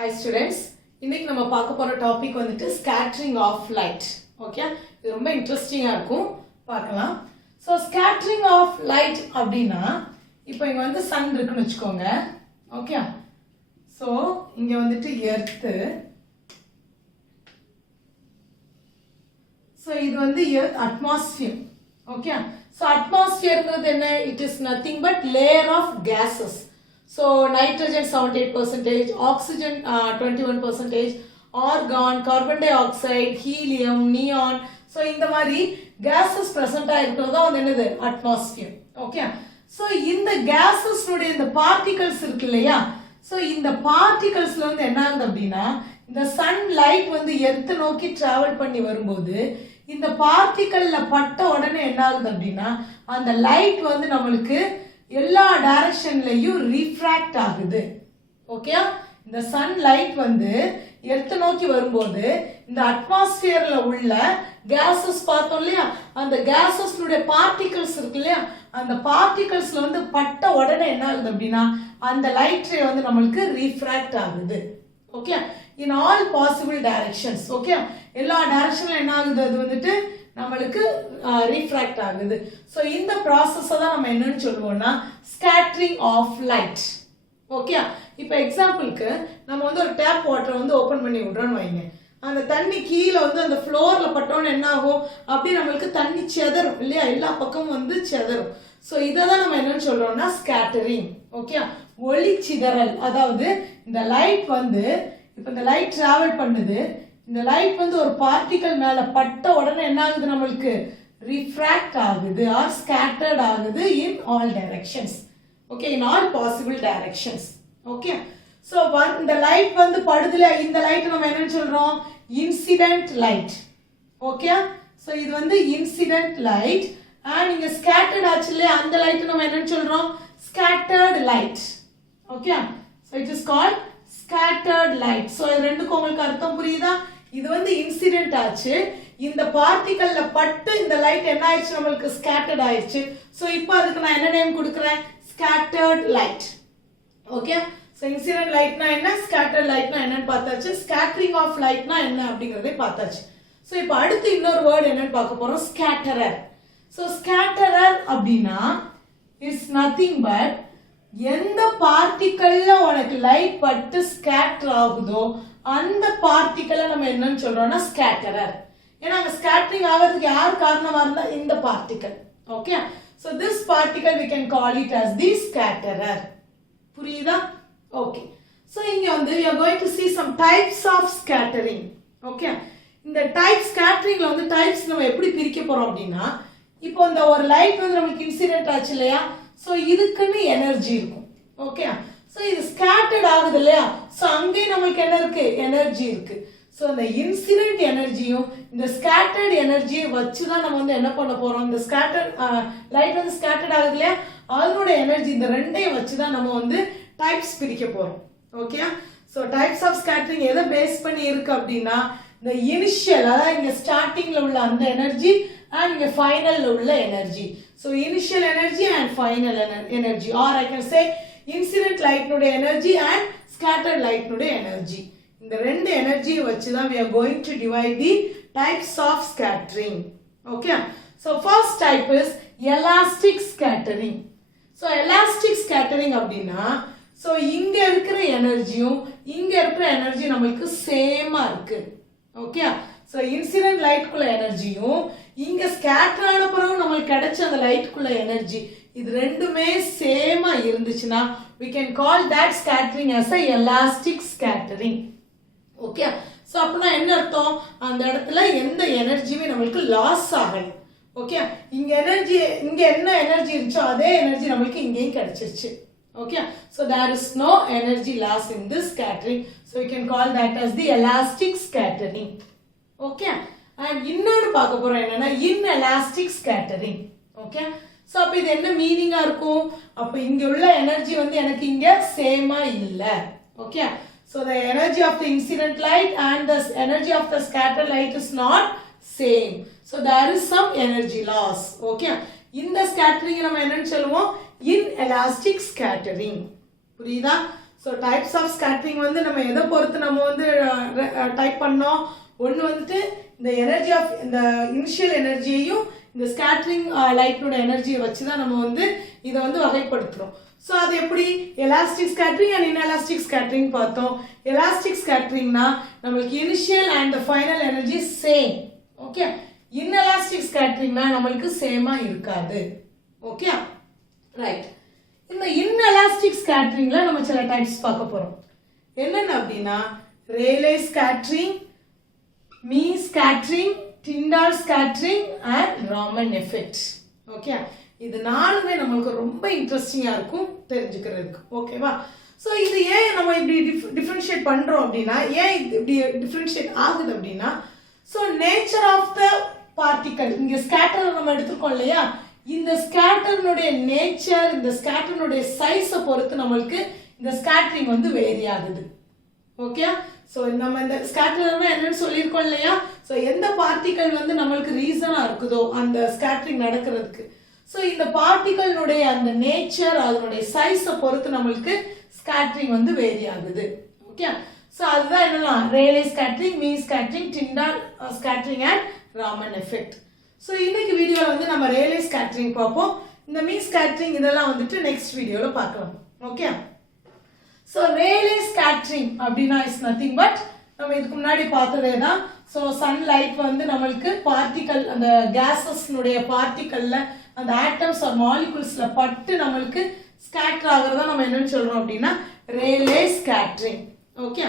Hi students, இன்னைக்கு நம்ம பார்க்க போற டாபிக் வந்துட்டு scattering of light. ஓகே, இது ரொம்ப இன்ட்ரெஸ்டிங்கா இருக்கும், பார்க்கலாம். So scattering of light அப்படினா இப்போ இங்க வந்து சன் இருக்குன்னு வெச்சுக்கோங்க. ஓகே, so இங்க வந்துட்டு எர்த், so இது வந்து எர்த் அட்மாஸ்பியர். ஓகே, so அட்மாஸ்பியர்ங்கிறது என்ன? It is nothing but layer of gases. So nitrogen 78%, oxygen 21%, argon, carbon dioxide, helium, neon. So இந்த மாதிரி gases present ஆயிருக்கிறது தான் என்னது? atmosphere. Okay. So இந்த gases உடைய இந்த particles இருக்கு இல்லையா? So இந்த particlesல வந்து என்ன ஆகுது அப்படின்னா, இந்த sunlight வந்து எர்த் நோக்கி travel பண்ணி வரும்போது இந்த பார்ட்டிகல்ல பட்ட உடனே என்ன ஆகுது அப்படின்னா, அந்த லைட் வந்து நம்மளுக்கு எல்லா டைரக்ஷன்லயும் ரிஃப்ராக்ட் ஆகுது. ஓகே, இந்த சன்லைட் வந்து எர்த் நோக்கி வரும்போது இந்த அட்மாஸ்பியர்ல உள்ள கேசஸ் பார்த்தோம் இல்லையா, அந்த கேசஸ்னுடைய பார்ட்டிகல்ஸ் இருக்கு இல்லையா, அந்த பார்ட்டிகல்ஸ்ல வந்து பட்ட உடனே என்ன ஆகுது அப்படின்னா அந்த லைட் ரே வந்து நம்மளுக்கு ரிஃப்ராக்ட் ஆகுது. Okay, in all possible directions. Okay, எல்லா டைரக்ஷன்ல என்ன ஆகுது, அது வந்துட்டு நம்மளுக்கு ரிஃப்ராக்ட் ஆகுது. சோ இந்த process தான் நம்ம என்னன்னு சொல்லுவோம்னா scattering of light. ஓகே, இப்போ எக்ஸாம்பிளுக்கு நம்ம வந்து ஒரு டேப் வாட்டர் வந்து ஓபன் பண்ணி விடுறோம்னு வைங்க, அந்த தண்ணி கீழே வந்து அந்த ஃப்ளோர்ல பட்டோன்னு என்ன ஆகும், அப்படியே நம்மளுக்கு தண்ணி செதறும் இல்லையா, எல்லா பக்கமும் வந்து செதறும். சோ இதை தான் நம்ம என்னன்னு சொல்றோம்னா ஸ்கேட்டரிங். ஓகே, ஒளி சிதறல். அதாவது இந்த லைட் வந்து இப்போ இந்த லைட் டிராவல் பண்ணுது, இந்த லைட் வந்து ஒரு பார்ட்டிகல் மேல பட்ட உடனே என்ன ஆகுது, நம்மளுக்கு ரிஃப்ராக்ட் ஆகுது ஆர் ஸ்கேட்டர்ட் ஆகுது in all directions. Okay, in all possible directions. Okay, so இந்த லைட் வந்து படுதுல, இந்த லைட் நம்ம என்னன்னு சொல்றோம், இன்சிடென்ட் லைட். ஓகே, சோ இது வந்து இன்சிடென்ட் லைட். அண்ட் இங்க ஸ்கேட்டர்ட் ஆச்சு இல்லையா, அந்த லைட் நம்ம என்னன்னு சொல்றோம், scattered light. Okay, so it is called scattered light. So இது ரெண்டுக்கும் உங்களுக்கு அர்த்தம் புரியுதா? இது வந்து இன்சிடென்ட் ஆச்சு, இந்த பார்ட்டிகல்ல பட்டு இந்த லைட் என்ன ஆயிடுச்சு, நம்மளுக்கு ஸ்கேட்டர்ட் ஆயிடுச்சு. சோ இப்போ அதுக்கு நான் என்ன நேம் கொடுக்கிறேன், scattered light. Okay, so incident லைட்னா என்ன, scattered லைட்னா என்னன்னு பார்த்தாச்சு, scattering of lightனா என்ன அப்படிங்கறதை பார்த்தாச்சு. சோ இப்போ அடுத்து இன்னொரு வேர்ட் என்னன்னு பார்க்க போறோம், scatterer. சோ scatterer அப்படினா is nothing but எந்த பார்ட்டிகல்ல உனக்கு லைட் பட்டு ஸ்கேட்டர் ஆகுதோ அந்த பார்ட்டிகலை நம்ம என்னன்னு சொல்றோம்னா ஸ்கேட்டரர். ஏன்னா அங்க ஸ்கேட்டரிங் ஆகிறதுக்கு யார் காரணமா இருந்தா, இந்த particle. Okay, so this particle we can call it as the scatterer. புரியுதா? ஓகே, சோ இங்க வந்து we are going to see some types of scattering. Okay, இந்த டைப் ஸ்கேட்டரிங்ல வந்து டைப்ஸ் நம்ம எப்படி பிரிக்க போறோம் அப்படின்னா, இப்போ இந்த ஒரு லைட் வந்து நமக்கு இன்சிடென்ட் ஆச்சு இல்லையா, சோ இதுக்குன்னு எனர்ஜி இருக்கும். ஓகே, சோ இது ஸ்கேட்டர்ட் ஆகுது இல்லையா, சோ அங்கே நமக்கு என்ன இருக்கு, எனர்ஜி இருக்கு. சோ அந்த இன்சிடென்ட் எனர்ஜியும் இந்த ஸ்கேட்டர்ட் எனர்ஜியும் வச்சு தான் நம்ம வந்து என்ன பண்ண போறோம், இந்த ஸ்கேட்டர்ட் லைட் வந்து ஸ்கேட்டர்ட் ஆகுது இல்லையா, அதோட எனர்ஜி இந்த ரெண்டையும் வச்சு தான் நம்ம வந்து டைப்ஸ் பிரிக்க போறோம். Okay, so types of scattering எதை பேஸ் பண்ணி இருக்கு அப்படின்னா, இந்த இனிஷியல், அதாவது இங்க ஸ்டார்டிங்ல உள்ள அந்த எனர்ஜி and இங்க ஃபைனல்ல உள்ள energy. So initial energy and final energy, or I can say incident light நோட energy and scattered light நோட energy. இந்த ரெண்டு எனர்ஜி வச்சு தான் we are going to divide the types of scattering. Okay, so first type is elastic scattering. So elastic scattering அப்படினா, so இங்க இருக்கிற எனர்ஜியும் இங்க இருக்கிற எனர்ஜி நமக்கு சேமா இருக்கு. ஓகே, சோ இன்சிடென்ட் லைட் குள்ள எனர்ஜியும் இங்க ஸ்கேட்டர் ஆன பிறகு நமக்கு கிடைச்ச அந்த லைட் குள்ள எனர்ஜி இது ரெண்டுமே சேமா இருந்துச்சுன்னா we can call that scattering as a elastic scattering. Okay, so அப்பனா என்ன அர்த்தம், அந்த இடத்துல எந்த எனர்ஜியுமே நமக்கு லாஸ் ஆகல. ஓகே, இங்க எனர்ஜி, இங்க என்ன எனர்ஜி இருந்துச்சோ அதே எனர்ஜி நமக்கு இங்கேயும் கிடைச்சிருச்சு. Okay, so there is no energy loss in this scattering, so we can call that as the elastic scattering. Okay, and இன்னொரு பார்க்க போறோம் என்னன்னா inelastic scattering. Okay, so அப்ப இது என்ன மீனிங்கா இருக்கும், அப்ப இங்க உள்ள எனர்ஜி வந்து எனக்கு இங்க சேமா இல்ல. Okay, so the energy of the incident light and the energy of the scattered light is not same, so there is some energy loss. Okay, இந்த scattering நம்ம என்னன்னு சொல்லுவோம், inelastic scattering. புரியுதா? ஸோ டைப்ஸ் ஆஃப் ஸ்கேட்டரிங் வந்து நம்ம எதை பொறுத்து நம்ம வந்து டைப் பண்ணோம். ஒன்று வந்துட்டு இந்த எனர்ஜி ஆஃப் இந்த இனிஷியல் எனர்ஜியையும் இந்த ஸ்கேட்டரிங் லைட்டோட எனர்ஜியை வச்சு தான் நம்ம வந்து இதை வந்து வகைப்படுத்துகிறோம். ஸோ அது எப்படி elastic scattering and inelastic scattering பார்த்தோம். எலாஸ்டிக் ஸ்கேட்டரிங்னா நம்மளுக்கு initial and final energy same. Okay, inelastic ஸ்கேட்டரிங்னா நம்மளுக்கு சேமா இருக்காது. Okay right. இந்த இன்எலாஸ்டிக் ஸ்கேட்டரிங்ல நம்ம சில டைப்ஸ் பார்க்க போறோம். என்னென்ன அப்படின்னா Rayleigh scattering, Mie scattering, Tyndall scattering and Raman effect. Okay, இது நாலுமே நம்மளுக்கு ரொம்ப இன்ட்ரெஸ்டிங்கா இருக்கும் தெரிஞ்சுக்கிறதுக்கு. ஓகேவா? ஸோ இது ஏன் நம்ம இப்படி டிஃபரன்ஷியேட் பண்றோம் அப்படின்னா, ஏன் இப்படி டிஃபரன்ஷியேட் ஆகுது அப்படின்னா, so nature of the particle, இங்க ஸ்கேட்டர் நம்ம எடுத்துருக்கோம் இல்லையா, இந்த ஸ்கேட்டர்னுடைய நேச்சர், இந்த ஸ்கேட்டர்னுடைய சைஸை பொறுத்து நம்மளுக்கு இந்த ஸ்கேட்டரிங் வந்து வேரி ஆகுது. ஓகே, ஸோ நம்ம இந்த ஸ்கேட்டர்னா என்னன்னு சொல்லியிருக்கோம் இல்லையா, ஸோ எந்த பார்ட்டிகல் வந்து நம்மளுக்கு ரீசனா இருக்குதோ அந்த ஸ்கேட்டரிங் நடக்கிறதுக்கு, ஸோ இந்த பார்ட்டிகல்னுடைய அந்த நேச்சர், அதனுடைய சைஸை பொறுத்து நம்மளுக்கு ஸ்கேட்டரிங் வந்து வேரி ஆகுது. ஓகே, ஸோ அதுதான் என்னலாம் Rayleigh scattering, Mie scattering, Tyndall scattering and Raman effect. So இன்னைக்கு வீடியோவில் வந்து நம்ம ரேலே ஸ்கேட்டரிங் பார்ப்போம். இந்த மீ ஸ்கேட்டரிங் இதெல்லாம் வந்துட்டு நெக்ஸ்ட் வீடியோவில் பார்க்கலாம். ஓகே, ஸோ ரேலே ஸ்கேட்டரிங் அப்படின்னா இட்ஸ் நத்திங் பட் நம்ம இதுக்கு முன்னாடி பார்த்ததே தான். ஸோ சன்லைட் வந்து நம்மளுக்கு பார்ட்டிகல், அந்த கேஸஸ்னுடைய பார்ட்டிகல்ல அந்த ஆட்டம்ஸ் ஆர் மாலிகுல்ஸ்ல பட்டு நம்மளுக்கு ஸ்கேட்டர் ஆகிறதா நம்ம என்னன்னு சொல்றோம் அப்படின்னா ரேலே ஸ்கேட்டரிங். ஓகே,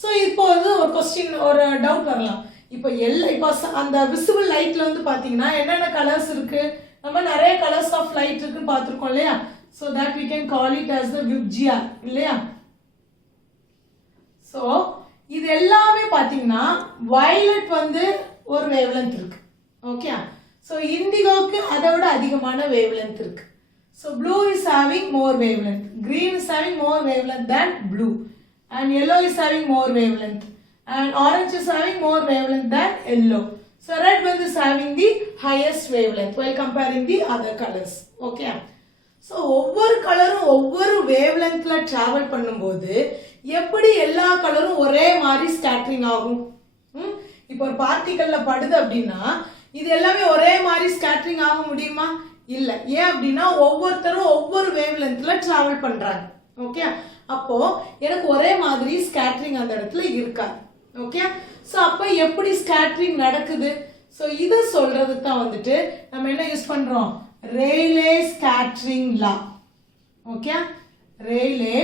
ஸோ இப்போ வந்து ஒரு கொஸ்டின், ஒரு டவுட் வரலாம். இப்போ இப்போ அந்த விசிபிள் லைட்ல வந்து பாத்தீங்கன்னா என்னென்ன கலர்ஸ் இருக்கு, நம்ம நிறைய கலர்ஸ் ஆஃப் லைட் இருக்குன்னு பார்த்துருக்கோம் இல்லையா. So that we can call it as the விப்ஜியா இல்லையா. ஸோ இது எல்லாமே பாத்தீங்கன்னா வயலட் வந்து ஒரு வேவ்லென்த் இருக்கு. ஓகே, ஸோ இண்டிகோக்கு அதை விட அதிகமான வேவ்லென்த் இருக்கு. So blue is having more wavelength, green is having more wavelength than blue, and yellow is having more wavelength, and orange is having more wavelength than yellow. So red one is having the highest wavelength while comparing the other colors. Okay, so ஒவ்வொரு கலரும் ஒவ்வொரு வேவ்லென்த்ல travel பண்ணும்போது எப்படி எல்லா கலரும் ஒரே மாதிரி scattering ஆகும்? இப்போ ஒரு பார்ட்டிகல்ல படுது அப்படின்னா இது எல்லாமே ஒரே மாதிரி ஸ்கேட்டரிங் ஆக முடியுமா? இல்ல. ஏன் அப்படின்னா ஒவ்வொருத்தரும் ஒவ்வொரு வேவ்லென்த்ல டிராவல் பண்றாங்க. ஓகே, அப்போ எனக்கு ஒரே மாதிரி ஸ்கேட்டரிங் அந்த இடத்துல இருக்காது. ஓகே, சோ அப்ப எப்படி ஸ்கேட்டரிங் நடக்குது? சோ இத சொல்றதுக்கு தான் வந்துட்டு நம்ம என்ன யூஸ் பண்றோம், ரேலே ஸ்கேட்டரிங் லா. ஓகே, ரேலே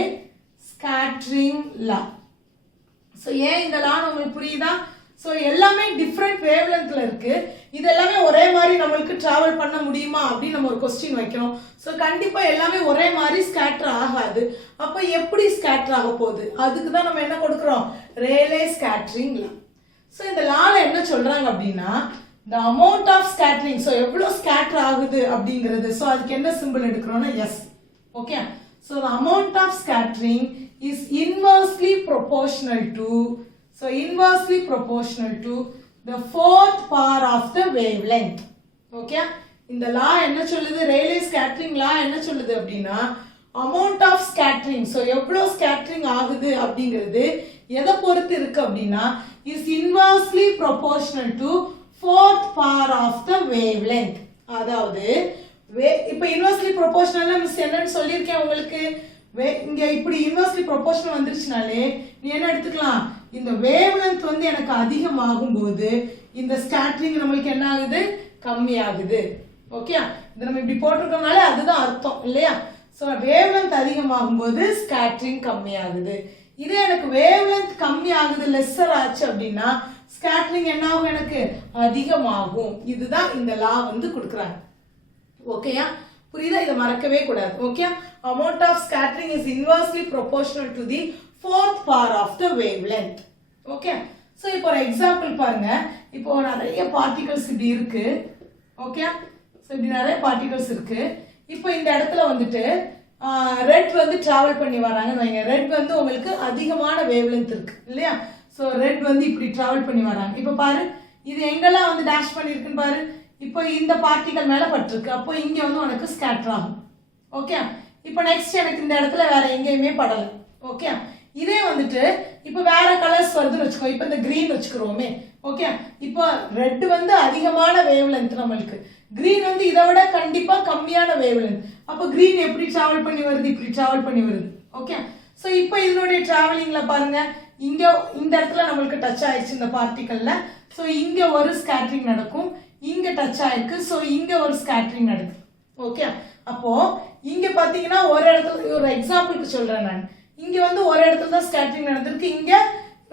ஸ்கேட்டரிங் லா. சோ ஏன் இந்த லா உங்களுக்கு புரியுதா? சோ எல்லாமே டிஃபரெண்ட் வேவ்லென்த்ல இருக்கு, இது எல்லாமே ஒரே மாதிரி நம்மளுக்கு டிராவல் பண்ண முடியுமா அப்படின்னு நம்ம ஒரு கொஸ்டின் வைக்கிறோம். சோ கண்டிப்பா எல்லாமே ஒரே மாதிரி ஸ்கேட்டர் ஆகாது. அப்ப எப்படி ஸ்கேட்டர் ஆக போகுது? அதுக்கு தான் நம்ம என்ன கொடுக்கிறோம், ரேலே ஸ்கேட்டரிங் லா. சோ இந்த லால என்ன சொல்றாங்க அப்படின்னா the amount of scattering, so எவ்வளவு ஸ்கேட்டர் ஆகுது அப்படிங்கிறது. சோ அதுக்கு என்ன சிம்பிள் எடுக்கிறோம்னா S. Okay, so the amount of scattering is inversely proportional to, so inversely proportional to the fourth power of the wavelength. Okay, இந்த law என்ன சொல்லுது, Rayleigh scattering law என்ன சொல்லுது அப்படின்னா amount of scattering, so எவ்வளவு scattering ஆகுது அப்படிங்கிறது எதை பொறுத்து இருக்கு அப்படின்னா is inversely proportional to fourth power of the wavelength. அதாவது இப்ப inversely proportional மிஸ் என்னன்னு சொல்லியிருக்கேன் உங்களுக்கு, இங்க இப்படி inversely proportional வந்துருச்சுனாலே நீ என்ன எடுத்துக்கலாம், இந்த wavelength வந்து எனக்கு அதிகமாகும் போது இந்த ஸ்கேட்டரிங் நம்மளுக்கு என்ன ஆகுது, கம்மி ஆகுது. ஓகே, இது நம்ம இப்படி போட்டிருக்கோம்னாலே அதுதான் அர்த்தம் இல்லையா. சோ wavelength அதிகமாகும் போது ஸ்கேட்டரிங் கம்மி ஆகுது. இதே எனக்கு wavelength கம்மி ஆகுது, லெஸ்ஸர் ஆச்சு அப்படின்னா ஸ்கேட்டரிங் என்ன ஆகும், எனக்கு அதிகமாகும். இதுதான் இந்த லா வந்து கொடுக்குறாங்க. ஓகேயா, புரியுதா? இதை மறக்கவே கூடாது. Okay, amount of scattering is inversely proportional to the fourth power of the wavelength. Okay, so இப்போ ஒரு எக்ஸாம்பிள் பாருங்க. இப்போ நிறைய பார்ட்டிகல்ஸ் இப்படி இருக்கு. ஓகே, சோ இப்படி நிறைய பார்ட்டிகல்ஸ் இருக்கு. இப்போ இந்த இடத்துல வந்துட்டு ரெட் வந்து டிராவல் பண்ணி வராங்கன்னு வைங்க. ரெட் வந்து உங்களுக்கு அதிகமான வேவ்லென்த் இருக்கு இல்லையா. சோ ரெட் வந்து இப்படி டிராவல் பண்ணி வராங்க. இப்போ பாரு, இது எங்கெல்லாம் வந்து டேஷ் பண்ணிருக்குன்னு பாரு. இப்போ இந்த பார்ட்டிகல் மேல பட்டிருக்கு, அப்போ இங்க வந்து உனக்கு ஸ்கேட்டர் ஆகும். ஓகே, இப்போ நெக்ஸ்ட் எனக்கு இந்த இடத்துல வேற எங்கேயுமே படல. ஓகே. இதே வந்துட்டு இப்போ வேற கலர்ஸ் வருதுன்னு வச்சுக்கோ. இப்போ இந்த கிரீன் வச்சுக்கிறோமே. ஓகே. இப்போ ரெட் வந்து அதிகமான வேவ் லென்த் நம்மளுக்கு, கிரீன் வந்து இதை விட கண்டிப்பா கம்மியான வேவ் லென்த். அப்போ கிரீன் எப்படி டிராவல் பண்ணி வருது? இப்படி டிராவல் பண்ணி வருது. ஓகே. ஸோ இப்போ இதனுடைய டிராவலிங்ல பாருங்க, இங்க இந்த இடத்துல நம்மளுக்கு டச் ஆயிடுச்சு இந்த பார்ட்டிகல்ல. ஸோ இங்க ஒரு ஸ்கேட்டரிங் நடக்கும், இங்க டச் ஆயிருக்கு. ஸோ இங்க ஒரு ஸ்கேட்டரிங் நடக்குது. ஓகே. அப்போ இங்க பாத்தீங்கன்னா ஒரு இடத்துல, ஒரு எக்ஸாம்பிளுக்கு சொல்றேன் நான், இங்க வந்து ஒரு இடத்துல தான் ஸ்கேட்டரிங் நடந்திருக்கு, இங்க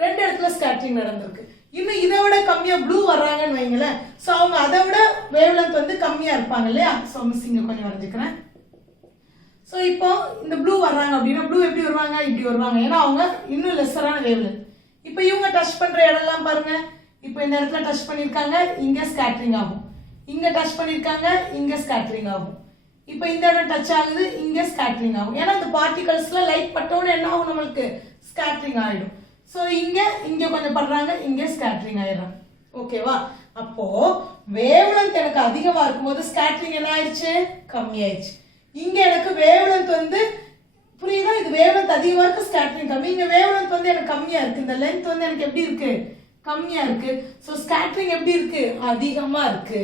2 இடத்துல ஸ்கேட்டரிங் நடந்திருக்கு. இன்னும் இதை விட கம்மியா ப்ளூ வர்றாங்கன்னு வைங்களேன். ஸோ அவங்க அதை விட வேவ் லென்த் வந்து கம்மியா இருப்பாங்க இல்லையா? ஸோ மிஸ் இங்க கொஞ்சம் வரைஞ்சுக்கிறேன். ஸோ இப்போ இந்த ப்ளூ வர்றாங்க அப்படின்னா ப்ளூ எப்படி வருவாங்க? இப்படி வருவாங்க, ஏன்னா அவங்க இன்னும் லெஸ்ஸரான வேவ் லென்த். இப்போ இவங்க டச் பண்ற இடம்லாம் பாருங்க, இப்போ இந்த இடத்துல டச் பண்ணிருக்காங்க, இங்க ஸ்கேட்டரிங் ஆகும். இங்க டச் பண்ணிருக்காங்க, இங்க ஸ்கேட்டரிங் ஆகும். இப்போ இந்த இடம் டச் ஆகுது, இங்க ஸ்கேட்டரிங் ஆகும். ஏன்னா இந்த பார்ட்டிகல்ஸ்ல லைட் பட்டோட என்ன ஆகும்? நம்மளுக்கு ஸ்கேட்டரிங் ஆயிடும். ஸோ இங்க கொஞ்சம் பண்றாங்க, இங்க ஸ்கேட்டரிங் ஆயிடுறாங்க. ஓகேவா? அப்போ வேவ் லென்த் எனக்கு அதிகமா இருக்கும்போது ஸ்கேட்டரிங் என்ன ஆயிடுச்சு? கம்மி ஆயிடுச்சு. இங்க எனக்கு வேவ் லென்த் வந்து புரியுதா? இது வேவ் லென்த் அதிகமா இருக்கு, ஸ்கேட்டரிங் கம்மி. இங்க வேவ் லென்த் வந்து எனக்கு கம்மியா இருக்கு, இந்த லென்த் வந்து எனக்கு எப்படி இருக்கு? கம்மியா இருக்கு. ஸோ ஸ்கேட்டரிங் எப்படி இருக்கு? அதிகமா இருக்கு.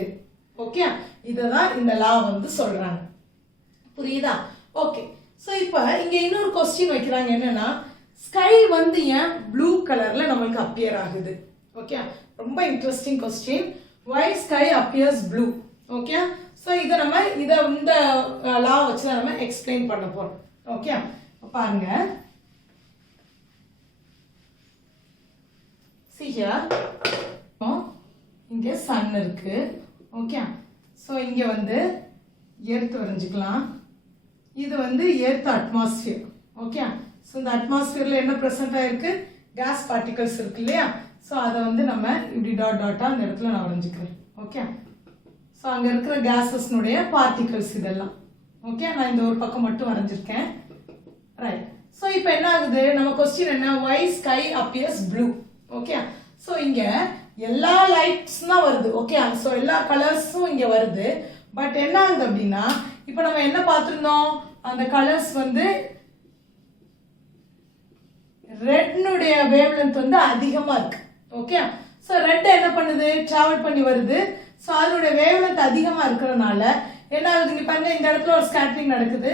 ஓகே. இததான் இந்த லா வந்து சொல்றாங்க. புரியுதா? ஓகே. ஸோ இப்போ இங்க இன்னொரு கொஸ்டின் வைக்கிறாங்க, என்னன்னா ஸ்கை வந்து ஏன் ப்ளூ கலர்ல நம்மளுக்கு அப்பியர் ஆகுது? ஓகே. ரொம்ப interesting question. why sky appears blue? Okay. So இதை நம்ம இந்த லா வச்சு தான் நம்ம எக்ஸ்பிளைன் பண்ண போறோம். ஓகே. பாருங்க, see here, இங்க சன் இருக்கு. ஓகே. ஸோ இங்க வந்து எர்த் வரைஞ்சுக்கலாம். இது வந்து எர்த் அட்மாஸ்பியர். ஓகே. ஸோ இந்த அட்மாஸ்பியர்ல என்ன பிரசன்ட் ஆயிருக்கு? கேஸ் பார்ட்டிகல்ஸ் இருக்கு இல்லையா? ஸோ அதை வந்து நம்ம இப்படி டாட்டா அந்த இடத்துல நான் வரைஞ்சுக்கிறேன். ஓகே. ஸோ அங்க இருக்கிற கேசஸ்னுடைய பார்ட்டிகல்ஸ் இதெல்லாம். ஓகே. நான் இந்த ஒரு பக்கம் மட்டும் வரைஞ்சிருக்கேன். ரைட். ஸோ இப்போ என்ன ஆகுது? நம்ம கொஸ்டின் என்ன? why sky appears blue? Okay. So இங்க எல்லா லைட்ஸ் தான் வருது. ஓகே. ஸோ எல்லா கலர்ஸும் இங்க வருது. பட் என்ன ஆகுது அப்படின்னா, இப்போ நம்ம என்ன பார்த்திருந்தோம்? அந்த கலர்ஸ் வந்து ரெட்னுடைய வேவ் லென்த் வந்து அதிகமா இருக்கு. ஓகே. ஸோ ரெட் என்ன பண்ணுது? டிராவல் பண்ணி வருது. ஸோ அதனுடைய வேவ் லென்த் அதிகமா இருக்கிறதுனால என்ன ஆகுது? இங்க பாருங்க, இந்த இடத்துல ஒரு ஸ்கேட்டரிங் நடக்குது,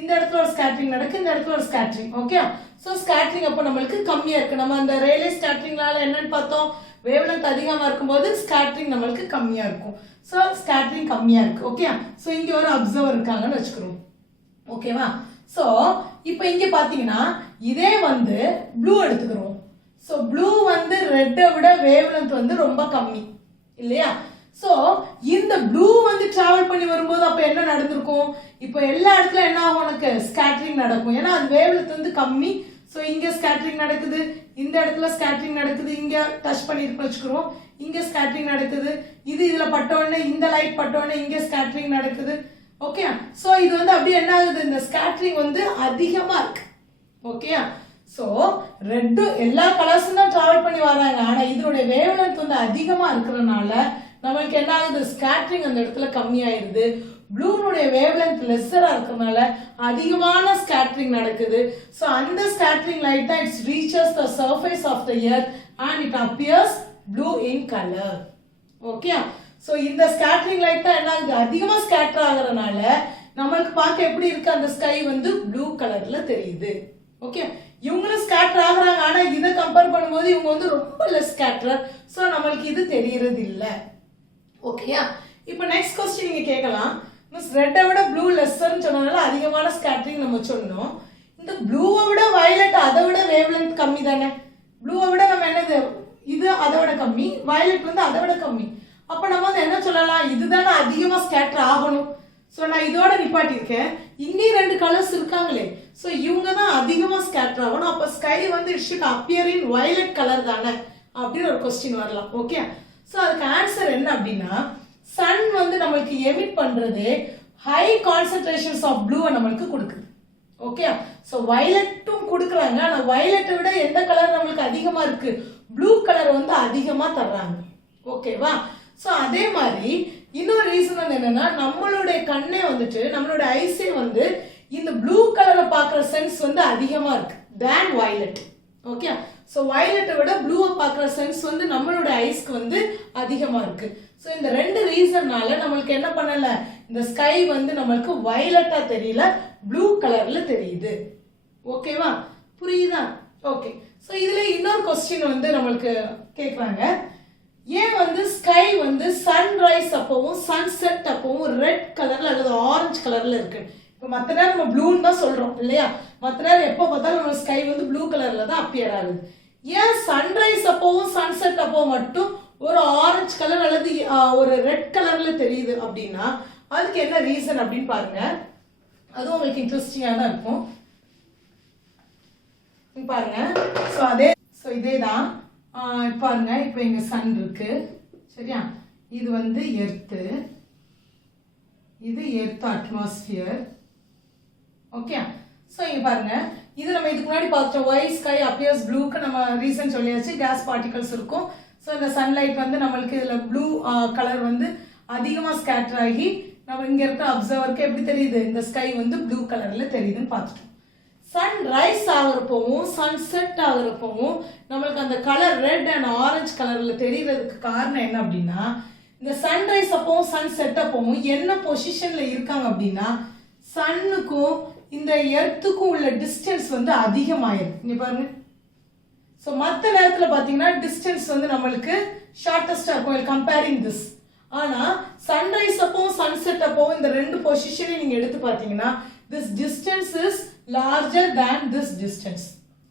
இந்த இடத்துல ஒரு ஸ்கேட்டரிங் நடக்கு, இந்த இடத்துல ஒரு ஸ்கேட்டரிங். ஓகே. ஸோ ஸ்கேட்டரிங் அப்போ நம்மளுக்கு கம்மியா இருக்கு. நம்ம அந்த ரேலே ஸ்கேட்டரிங்னால என்னன்னு பார்த்தோம்? வேவ் லென்த் அதிகமா இருக்கும்போது ஸ்கேட்டரிங் நம்மளுக்கு கம்மியா இருக்கும். ஸோ ஸ்கேட்டரிங் கம்மியா இருக்கு. ஓகே. ஸோ இங்க ஒரு அப்சர்வர் இருக்காங்கன்னு வச்சுக்கிறோம். ஓகேவா? ஸோ இப்போ இங்க பாத்தீங்கன்னா இதே வந்து ப்ளூ எடுத்துக்கிறோம். ஸோ ப்ளூ வந்து ரெட்டை விட வேவ் லென்த் வந்து ரொம்ப கம்மி இல்லையா? ஸோ இந்த ப்ளூ வந்து டிராவல் பண்ணி வரும்போது அப்போ என்ன நடந்திருக்கும்? இப்போ எல்லா இடத்துல என்ன ஆகும்? உனக்கு ஸ்கேட்டரிங் நடக்கும், ஏன்னா அது வேவ் லென்த் வந்து கம்மி. ஸோ இங்க ஸ்கேட்டரிங் நடக்குது, இந்த இடத்துல ஸ்கேட்டரிங் நடக்குது, இங்க டச் பண்ணிருக்கோம் வச்சுக்கிறோம், இங்க ஸ்கேட்டரிங் நடக்குது, இதுல பட்ட உடனே இந்த லைட் பட்ட உடனே இங்க ஸ்கேட்டரிங் நடக்குது. ஓகே. ஸோ இது வந்து அப்படியே என்ன ஆகுது? இந்த ஸ்கேட்டரிங் வந்து அதிகமா இருக்கு. ஓகே. ஸோ ரெட்டு எல்லா கலர்ஸும் தான் டிராவல் பண்ணி வராங்க, ஆனா இதனுடைய வேவ் லென்த் வந்து அதிகமா இருக்கிறதுனால நம்மளுக்கு என்ன ஆகுது? ஸ்கேட்டரிங் அந்த இடத்துல கம்மியாயிருது. ப்ளூனுடைய வேவ் லென்த் லெஸ்ஸரா இருக்கிறதுனால அதிகமான ஸ்கேட்டரிங் நடக்குது. ஸோ அந்த ஸ்கேட்டரிங் லைட் தான் it's reaches the surface of the earth and it appears blue in colour. Okay. So இந்த ஸ்கேட்டரிங் லைட் தான் என்ன ஆகுது? அதிகமா ஸ்கேட்டர் ஆகுறதுனால நம்மளுக்கு பார்க்க எப்படி இருக்கு? அந்த ஸ்கை வந்து ப்ளூ கலர்ல தெரியுது. ஓகே. இவங்களும் ஸ்கேட்டர் ஆகுறாங்க, ஆனா இதை கம்பேர் பண்ணும்போது இவங்க வந்து ரொம்ப லெஸ் ஸ்கேட்டர். ஸோ நம்மளுக்கு இது தெரியறது இல்லை. ஓகேயா? இப்போ நெக்ஸ்ட் கொஸ்டின் நீங்க கேட்கலாம், மிஸ் ரெட்டை விட ப்ளூ லெஸ்ஸர்னு சொன்னதால அதிகமான ஸ்கேட்டரிங் நம்ம சொன்னோம். இந்த ப்ளூவை விட வயலட் அதை விட வேவ் லென்த் கம்மி தானே? ப்ளூவை விட நம்ம என்னது? இது அதை விட கம்மி, வயலட் வந்து அதை விட கம்மி. அப்ப நம்ம வந்து என்ன சொல்லலாம்? இதுதானே அதிகமா ஸ்கேட்டர் ஆகணும். ஸோ நான் இதோட நிப்பாட்டியிருக்கேன். இங்கேயும் 2 கலர்ஸ் இருக்காங்களே, ஸோ இவங்க தான் அதிகமா ஸ்கேட்டர் ஆகணும். அப்ப ஸ்கை வந்து it should appear in violet colour தானே அப்படின்னு ஒரு கொஸ்டின் வரலாம். ஓகே. ஸோ அதுக்கு ஆன்சர் என்ன அப்படின்னா, சன் வந்து நம்மளுக்கு எமிட் பண்றது ஹை கான்சென்ட்ரேஷன்ஸ் ஆஃப் ப்ளூவை நம்மளுக்கு கொடுக்குது. ஓகே. ஸோ வயலட்டும் கொடுக்குறாங்க, ஆனா வயலட்டை விட எந்த கலர் நம்மளுக்கு அதிகமா இருக்கு? ப்ளூ கலர் வந்து அதிகமா தர்றாங்க. ஓகேவா? ஸோ அதே மாதிரி இன்னொரு ரீசன் வந்து என்னன்னா, நம்மளுடைய கண்ணே வந்துட்டு நம்மளுடைய ஐஸே வந்து இந்த ப்ளூ கலரை பார்க்குற சென்ஸ் வந்து அதிகமா இருக்கு. than violet. Okay, so violet விட blue பார்க்குற சென்ஸ் வந்து நம்மளோட ஐஸ்க்கு வந்து அதிகமா இருக்கு. ஸோ இந்த ரெண்டு ரீசன்னால நம்மளுக்கு என்ன பண்ணல, இந்த ஸ்கை வந்து நம்மளுக்கு வயலட்டா தெரியல, ப்ளூ கலர்ல தெரியுது. ஓகேவா, புரியுதா? ஓகே. ஸோ இதுல இன்னொரு கொஸ்டின் வந்து நம்மளுக்கு கேட்குறாங்க, ஏன் வந்து ஸ்கை வந்து சன்ரைஸ் அப்பவும் சன்செட் அப்பவும் ரெட் கலர்ல அல்லது ஆரஞ்சு கலர்ல இருக்கு? இப்போ மற்ற நேரம் நம்ம ப்ளூன்னு தான் சொல்றோம் இல்லையா, மற்ற நேரம் எப்போ பார்த்தாலும் நம்ம ஸ்கை வந்து ப்ளூ கலர்ல தான் அப்பியர் ஆகுது. ஏன் சன்ரைஸ் அப்பவும் சன்செட் அப்பவும் மட்டும் ஒரு ஆரஞ்சு கலர் அல்லது ஒரு ரெட் கலர்ல தெரியுது அப்படின்னா அதுக்கு என்ன ரீசன் அப்படின்னு பாருங்க. அதுவும் உங்களுக்கு இன்ட்ரெஸ்டிங்கா தான் இருக்கும். பாருங்க, ஸோ இதே தான் பாருங்க. இப்போ இங்க சன் இருக்கு சரியா, இது வந்து எர்த்து, இது எர்த் அட்மாஸ்பியர். ஓகே, ஸோ இங்க பாருங்க, இது நம்ம இதுக்கு முன்னாடி பார்த்தோம், ஒய் ஸ்கை அப்பியர்ஸ் ப்ளூக்கு நம்ம ரீசன் சொல்லியாச்சு, கேஸ் பார்ட்டிகல்ஸ் இருக்கும். ஸோ இந்த சன்லைட் வந்து நம்மளுக்கு இதில் ப்ளூ கலர் வந்து அதிகமாக ஸ்கேட்டர் ஆகி நம்ம இங்கே இருக்க அப்சர்வருக்கு எப்படி தெரியுது, இந்த ஸ்கை வந்து ப்ளூ கலரில் தெரியுதுன்னு பார்த்துட்டோம். சன் ரைஸ் ஆகிறப்பவும் சன் செட் ஆகிறப்பவும் நம்மளுக்கு அந்த கலர் ரெட் அண்ட் ஆரஞ்சு கலரில் தெரியறதுக்கு காரணம் என்ன அப்படின்னா, இந்த சன்ரைஸ் அப்பவும் சன் செட் அப்பவும் என்ன பொசிஷனில் இருக்காங்க அப்படின்னா, சன்னுக்கும் இந்த எர்த்துக்கும் உள்ள டிஸ்டன்ஸ் வந்து அதிகமாயிருக்கு. இங்கே பாருங்க, ஸோ மற்ற நேரத்தில் பார்த்தீங்கன்னா டிஸ்டன்ஸ் வந்து நம்மளுக்கு ஷார்டஸ்டாக இருக்கும் கம்பேரிங் திஸ். ஆனால் சன்ரைஸ் அப்பவும் சன்செட் அப்பவும் இந்த ரெண்டு பொசிஷனையும் நீங்கள் எடுத்து பார்த்தீங்கன்னா this distance is larger than this distance.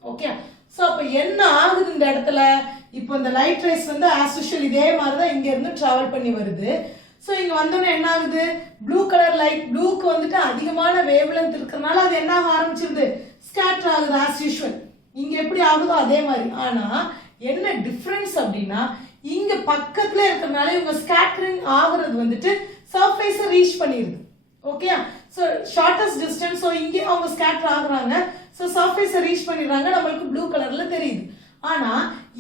Okay, so அப்போ என்ன ஆகுது இந்த இடத்துல, இப்போ இந்த லைட் ரேஸ் வந்து ஆஸ் யூஷுவல் இதே மாதிரி தான் இங்கேருந்து ட்ராவல் பண்ணி வருது. ஸோ இங்கே வந்தோடனே என்ன ஆகுது, ப்ளூ கலர் லைட், ப்ளூக்கு வந்துட்டு அதிகமான வேவ் லென்த் இருக்கிறதுனால அது என்ன ஆக ஆரம்பிச்சிருது, ஸ்கேட்டர் ஆகுது ஆஸ் யூஷுவல். இங்க எப்படி ஆகுதோ அதே மாதிரி. ஆனா என்ன டிஃபரன்ஸ் அப்படின்னா, இங்க பக்கத்துல இருக்கிறதுனால இவங்க ஸ்கேட்டரிங் ஆகுறது வந்துட்டு சர்ஃபேஸை ரீச் பண்ணிடுது. Okay, so shortest distance, so இங்கே அவங்க ஸ்கேட்டர் ஆகுறாங்க, ஸோ சர்ஃபேஸை ரீச் பண்ணிடுறாங்க, நம்மளுக்கு ப்ளூ கலர்ல தெரியுது. ஆனா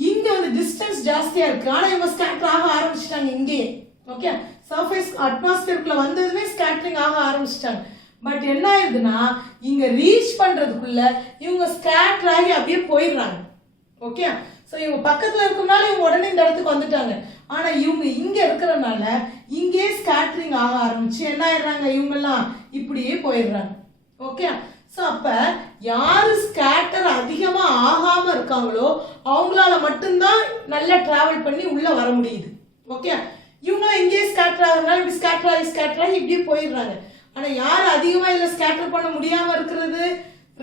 இங்க வந்து டிஸ்டன்ஸ் ஜாஸ்தியா இருக்கு, ஆனா இவங்க ஸ்கேட்டர் ஆக ஆரம்பிச்சிட்டாங்க இங்கேயே. ஓகே, சர்ஃபேஸ் அட்மாஸ்பியருக்குள்ள வந்ததுமே ஸ்கேட்டரிங் ஆக ஆரம்பிச்சிட்டாங்க. பட் என்ன ஆயிருதுன்னா, இங்க ரீச் பண்றதுக்குள்ள இவங்க ஸ்கேட்டர் ஆகி அப்படியே போயிடுறாங்க. ஓகே, ஸோ இவங்க பக்கத்துல இருக்கனால இவங்க உடனே இந்த இடத்துக்கு வந்துட்டாங்க. ஆனா இவங்க இங்க இருக்கிறதுனால இங்கே ஸ்கேட்டரிங் ஆக ஆரம்பிச்சு என்ன ஆயிடுறாங்க, இவங்கெல்லாம் இப்படியே போயிடுறாங்க. ஓகே, ஸோ அப்ப யாரு ஸ்கேட்டர் அதிகமா ஆகாம இருக்காங்களோ அவங்களால மட்டும்தான் நல்லா டிராவல் பண்ணி உள்ள வர முடியுது. ஓகே, இவங்க இங்கே ஸ்கேட்டர் ஆகுறதுனால இப்படி ஸ்கேட்டர் ஆகி இப்படியே போயிடுறாங்க. ஆனா யார் அதிகமா இதுல ஸ்கேட்டர் பண்ண முடியாம இருக்கிறது,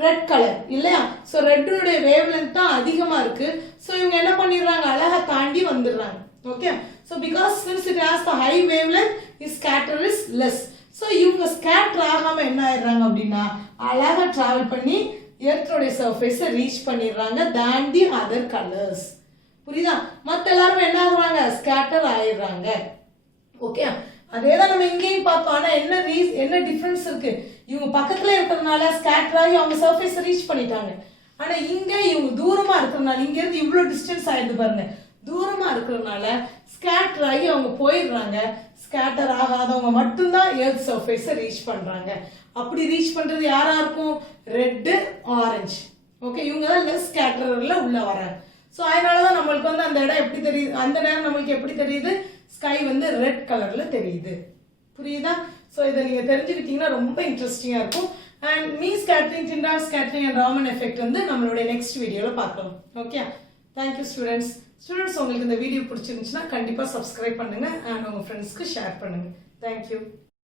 ரெட் கலர் இல்லையா. ஸோ ரெட்டுடைய வேவ் லென்த் தான் அதிகமா இருக்கு. ஸோ இவங்க என்ன பண்ணிடுறாங்க, அழகா தாண்டி வந்துடுறாங்க. Okay, so because since it has the high wavelength, its scatter is less. So இவங்க ஸ்கேட்டர் ஆகாம என்ன ஆயிடுறாங்க அப்படின்னா அழகா டிராவல் பண்ணி எர்த்தோடைய சர்ஃபேஸை ரீச் பண்ணிடுறாங்க than the other colors. புரியுதா? மற்ற எல்லாரும் என்ன ஆகுறாங்க, ஸ்கேட்டர் ஆயிடுறாங்க. ஓகே, அதேதான் நம்ம இங்கேயும் பார்த்தோம். ஆனா என்ன டிஃபரன்ஸ் இருக்கு, இவங்க பக்கத்துல இருக்கிறதுனால ஸ்கேட்டர் ஆகி அவங்க சர்ஃபேஸை ரீச் பண்ணிட்டாங்க. ஆனா இங்க இவங்க தூரமா இருக்கிறதுனால, இங்க இருந்து இவ்வளவு டிஸ்டன்ஸ் ஆயிடுது பாருங்க, தூரமா இருக்கிறதுனால ஸ்கேட்டர் ஆகி அவங்க போயிடுறாங்க. ஸ்கேட்டர் ஆகாதவங்க மட்டும்தான் எர்த் சர்ஃபேஸை ரீச் பண்றாங்க. அப்படி ரீச் பண்றது யாரா இருக்கும், ரெட் ஆரஞ்சு. ஓகே, இவங்க தான் லெஸ் ஸ்கேட்டர்ல உள்ள வராங்க. ஸோ அதனாலதான் நம்மளுக்கு வந்து அந்த இடம் எப்படி தெரியுது, அந்த நேரம் நம்மளுக்கு எப்படி தெரியுது, ஸ்கை வந்து ரெட் கலர்ல தெரியுது. புரியுதா? ஸோ இதை நீங்க தெரிஞ்சுக்கிட்டீங்கன்னா ரொம்ப இன்ட்ரெஸ்டிங்கா இருக்கும். And me scattering, Tyndall scattering and Raman effect வந்து நம்மளுடைய நெக்ஸ்ட் வீடியோல பார்க்கலாம். Okay, thank you students. ஸ்டூடெண்ட்ஸ் உங்களுக்கு இந்த வீடியோ பிடிச்சிருந்துச்சுன்னா கண்டிப்பா சப்ஸ்கிரைப் பண்ணுங்க அண்ட் உங்க ஃப்ரெண்ட்ஸ்க்கு ஷேர் பண்ணுங்க. தேங்க்யூ.